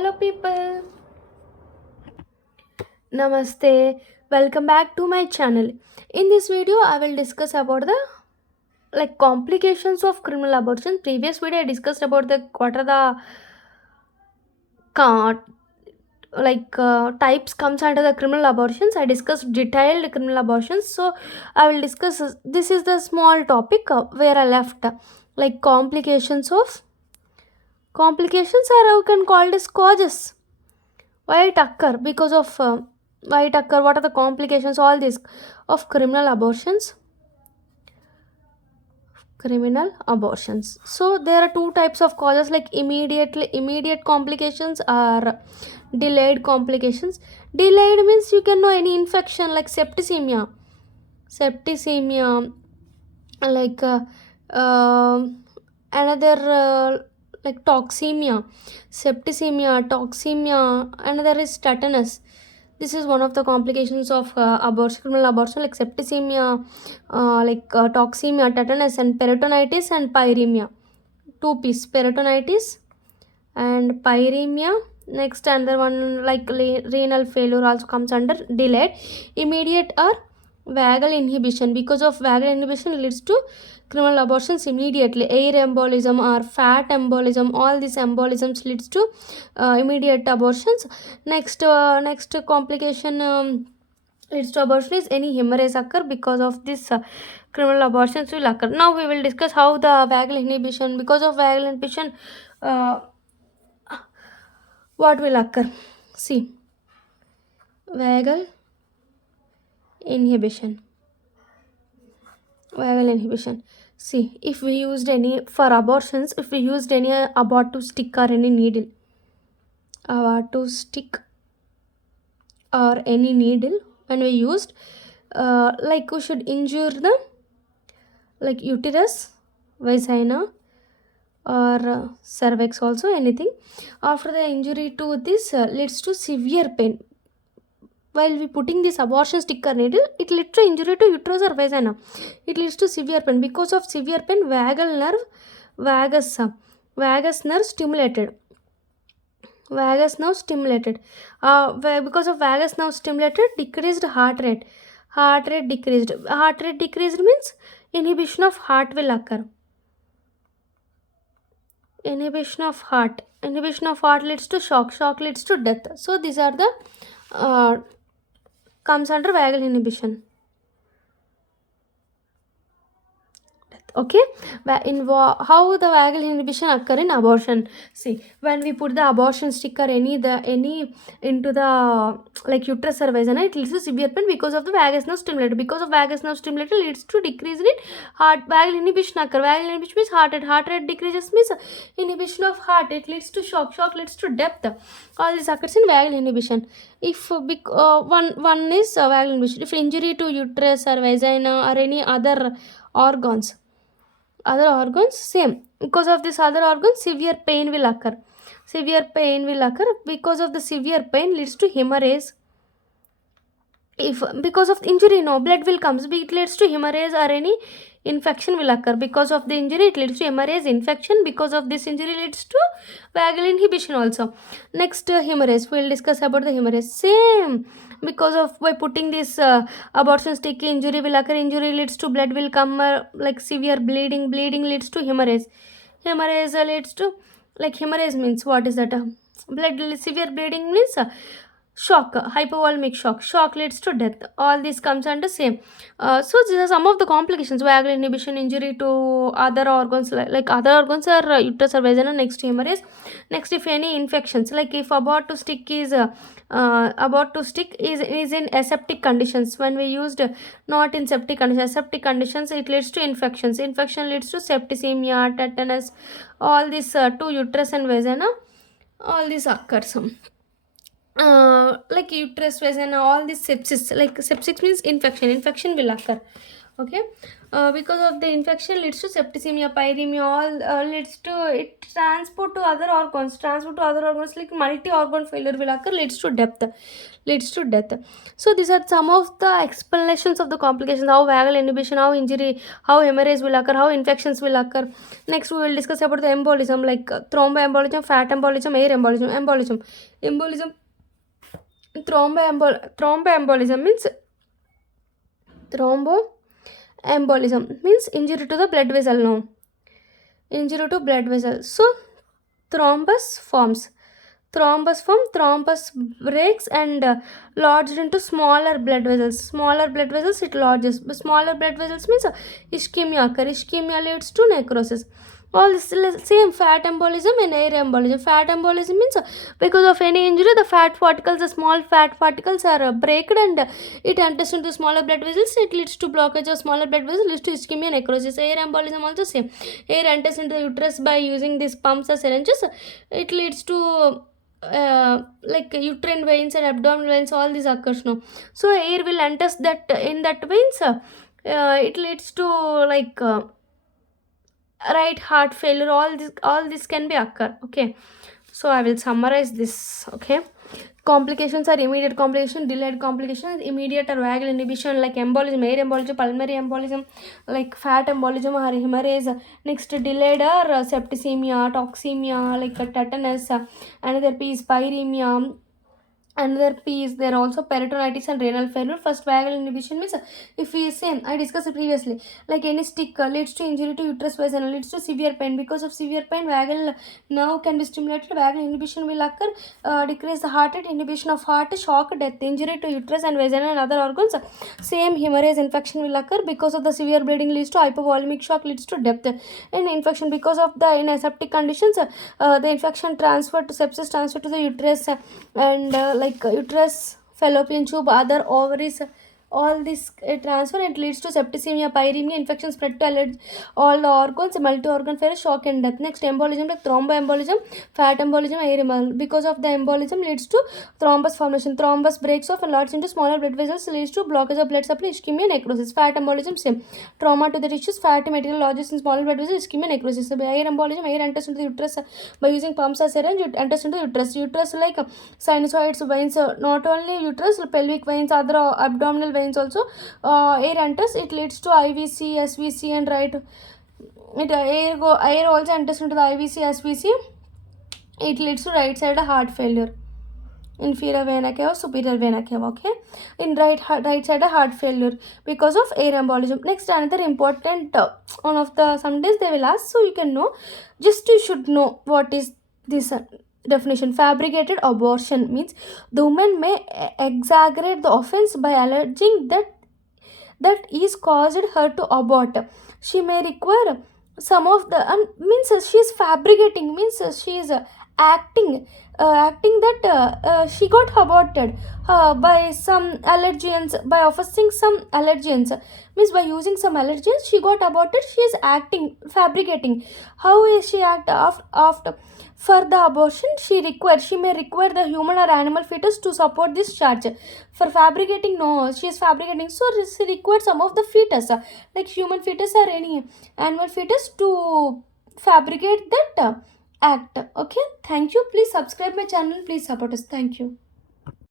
Hello, people. Namaste. Welcome back to my channel. In this video, I will discuss about the complications of criminal abortion. Previous video, I discussed about the what are the ca- types comes under the criminal abortions. I discussed detailed criminal abortions. So I will discuss. This is the small topic where I left. Like complications are how can called as causes. Why it occur? Because of why it occur? What are the complications? All this of criminal abortions. Criminal abortions. So there are two types of causes, like immediate complications or delayed complications. Delayed means you can know any infection like septicemia, like another like toxemia. Another is tetanus. This is one of the complications of abortion, criminal abortion, like septicemia, toxemia, tetanus, and peritonitis and pyremia. Two piece peritonitis and pyremia. Next, another one like renal failure also comes under delayed. Immediate or vagal inhibition. Because of vagal inhibition leads to criminal abortions immediately. Air embolism or fat embolism, all these embolisms leads to immediate abortions. Next complication leads to abortion is any hemorrhage occur. Because of this criminal abortions will occur. Now we will discuss how the vagal inhibition. Because of vagal inhibition, uh, what will occur? See, vagal inhibition. Vagal inhibition. See, if we used any for abortions, if we used any abortive stick or any needle, abortive stick or any needle, when we used, like we should injure the like uterus, vagina, or cervix also, anything. After the injury to this leads to severe pain. While we putting this abortion stick or needle, it leads to injury to uterus or vagina. It leads to severe pain. Because of severe pain, vagal nerve, vagus vagus nerve stimulated. Vagus nerve stimulated. Because of vagus nerve stimulated, decreased heart rate. Heart rate decreased. Heart rate decreased means inhibition of heart will occur. Inhibition of heart. Inhibition of heart leads to shock. Shock leads to death. So these are the comes under vagal inhibition. Okay, how the vagal inhibition occur in abortion? See, when we put the abortion stick or any into the like uterus or vagina, it leads to severe pain because of the vagus nerve stimulator. Because of vagus nerve stimulator leads to decrease in heart. Vagal inhibition occur. Vagal inhibition means heart rate decreases means inhibition of heart. It leads to shock leads to death. All this occurs in vagal inhibition. If one is vagal inhibition. If injury to uterus or vagina or any other organs, same. Because of this other organs, severe pain will occur. Because of the severe pain leads to hemorrhage. If because of injury, no blood will comes, it leads to hemorrhage or any infection will occur. Because of the injury, it leads to hemorrhage, infection. Because of this injury leads to vagal inhibition also. Next, hemorrhage. We will discuss about the hemorrhage. Same. Because of by putting this abortion stick, injury will occur. Injury leads to blood will come, like severe bleeding. Bleeding leads to hemorrhage. Hemorrhage leads to, like, hemorrhage means what is that? Blood. Severe bleeding means shock, hypovolemic shock leads to death. All this comes under same. So these are some of the complications. Vagal inhibition, injury to other organs, like other organs are uterus or vagina. Next, hemorrhage. Next, if any infections, like if abortive stick is in aseptic conditions. When we used not in septic conditions, aseptic conditions, it leads to infections. Infection leads to septicemia, tetanus. All this to uterus and vagina, all this occurs. Like uterus, vagina, all this sepsis. Like sepsis means infection will occur. Okay, because of the infection leads to septicemia, pyremia, all leads to it transport to other organs like multi-organ failure will occur, leads to death. So these are some of the explanations of the complications, how vagal inhibition, how injury, how hemorrhage will occur, how infections will occur. Next we will discuss about the embolism, like thromboembolism, fat embolism, air embolism. Thromboembolism means thromboembolism means injury to the blood vessel. Now, injury to blood vessel. So thrombus forms. Thrombus breaks and lodged into smaller blood vessels. Smaller blood vessels it lodges. But smaller blood vessels means ischemia occur. Ischemia leads to necrosis. All this same fat embolism and air embolism. Fat embolism means because of any injury, the fat particles, the small fat particles are breaked and it enters into smaller blood vessels. It leads to blockage of smaller blood vessels, leads to ischemia, necrosis. Air embolism also same. Air enters into the uterus by using these pumps or syringes. It leads to like uterine veins and abdominal veins, all these occurs now. So air will enter that in that veins. It leads to like right heart failure. All this can be occur. Okay, so I will summarize this. Okay, complications are immediate complication, delayed complications. Immediate or vagal inhibition like embolism, air embolism, pulmonary embolism, like fat embolism or hemorrhage. Next, delayed or septicemia, toxemia like tetanus. Another piece pyremia. Another piece there also peritonitis and renal failure. First, vagal inhibition means if we same I discussed it previously, like any stick leads to injury to uterus vagina, leads to severe pain. Because of severe pain, vagal nerve can be stimulated. Vagal inhibition will occur, decrease the heart rate, inhibition of heart, shock, death. Injury to uterus and vagina and other organs, same hemorrhage infection will occur. Because of the severe bleeding leads to hypovolemic shock, leads to death. And infection because of the in aseptic conditions, the infection transferred to sepsis, transferred to the uterus, and like uterus, fallopian tube, other ovaries, all this transfer, it leads to septicemia, pyremia, infection spread to all the organs, multi-organ failure, shock and death. Next, embolism like thromboembolism, fat embolism, air embolism. Because of the embolism leads to thrombus formation. Thrombus breaks off and lodges into smaller blood vessels, leads to blockage of blood supply, ischemia, necrosis. Fat embolism same. Trauma to the tissues, fatty material lodges in smaller blood vessels, ischemia, necrosis. So, air embolism, air enters into the uterus by using pumps or syringe, it enters into the uterus. Uterus like sinusoids, veins, not only uterus, pelvic veins, other abdominal veins also. Air enters, it leads to IVC, SVC, and right. Air also enters into the IVC, SVC. It leads to right side heart failure. Inferior vena cava, superior vena cava. Okay, in right side heart failure because of air embolism. Next, another important one of the some days they will ask, so you can know. Just you should know what is this definition. Fabricated abortion means the woman may exaggerate the offense by alleging that is caused her to abort. She may require some of the means she is fabricating, means she is acting that she got aborted by some allergens, by offering some allergens, means by using some allergens she got aborted. She is acting, fabricating. How is she act after for the abortion? She may require the human or animal fetus to support this charge. For fabricating, no, she is fabricating, so she required some of the fetus, like human fetus or any animal fetus to fabricate that act. Okay, thank you. Please subscribe my channel, please support us. Thank you.